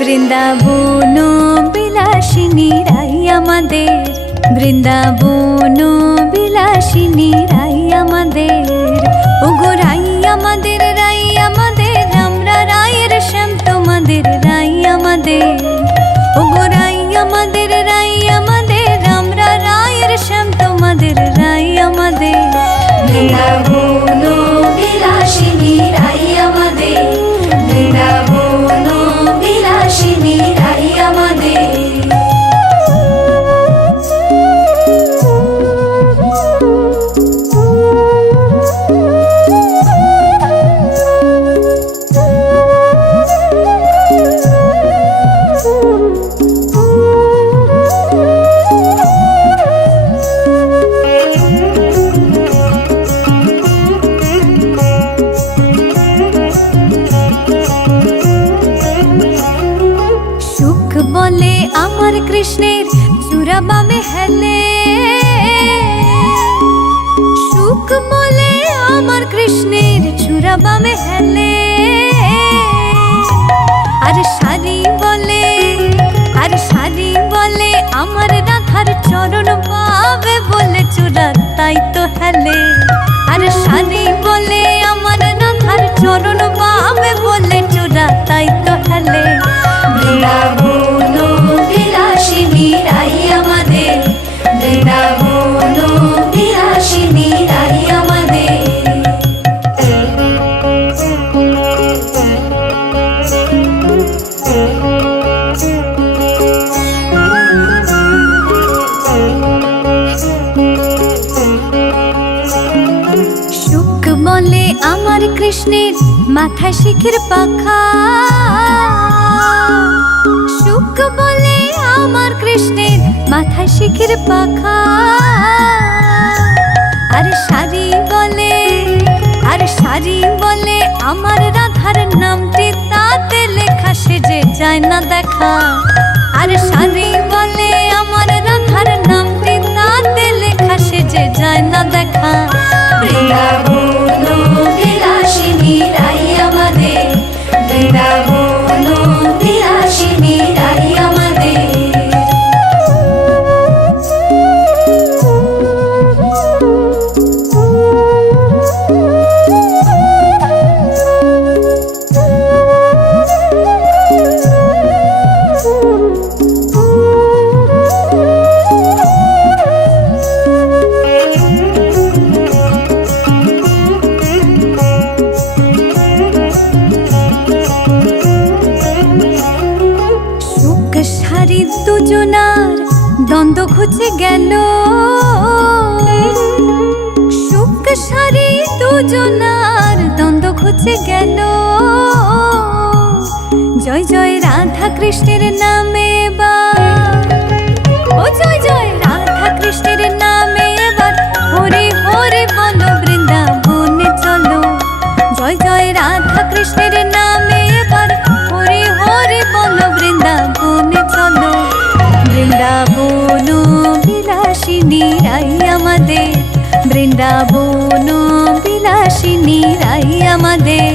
বৃন্দাবন বিলাসিনী রাই আমাদের, বৃন্দাবন বিলাসিনী রাই আমাদের, ওগো রাই আমাদের, রাই আমাদের, আমরা রায়ের শ্যাম তোমাদের রাই আমাদের, ওগো রাই আমাদের, রাই আমাদের, আমরা রায়ের শ্যাম তোমাদের রাই আমাদের। বৃন্দাবন বিলাসিনী রাই আমাদের, বৃন্দাবন বিলাসিনী রাই আমাদের। বলে আমার কৃষ্ণের চূড়া বামে হেলে, সুখ বলে আমার কৃষ্ণের চূড়া বামে হেলে, আর শাড়ি বলে, আর শাড়ি বলে আমার রাধার চরণ পাবে বলে চূড়া তাই তো হেলে, আর শাড়ি বলে আমার রাধার চরণ পাবে বলে চূড়া তাই তো হেলে। বৃন্দাবন বিলাসিনী রাই আমাদের, বৃন্দাবন বিলাসিনী রাই আমাদের। সুখ বলে আমার কৃষ্ণের মাথায় শিখের পাখা, সুখ বলে আমার কৃষ্ণের মাথায় শিখের পাখা, আর শাড়ি বলে, আর শাড়ি বলে আমার রাধার নামটি তাতে লেখা সেজে যায় না দেখা, আর শাড়ি বলে আমার রাধার নামটি তাতে লেখা সেজে যায় না দেখা। বৃন্দাবন বিলাসিনী রাই আমাদের, বৃন্দাবন বিলাসিনী রাই আমাদের। দুজনার দ্বন্দ্ব ঘুচে গেল, সুখ সারি দুজনার দ্বন্দ্ব ঘুচে গেল, জয় জয় রাধা কৃষ্ণের নামে এবার, ও জয় জয় রাধা কৃষ্ণের নামে এবার, হরে হরে বলো বৃন্দাবনে চলো, জয় জয় রাধা কৃষ্ণের নামে এবার, হরে হরে বলো বৃন্দাবনে চলো। বৃন্দাবন বিলাসিনী রাই আমাদের, বৃন্দাবন বিলাসিনী রাই আমাদের।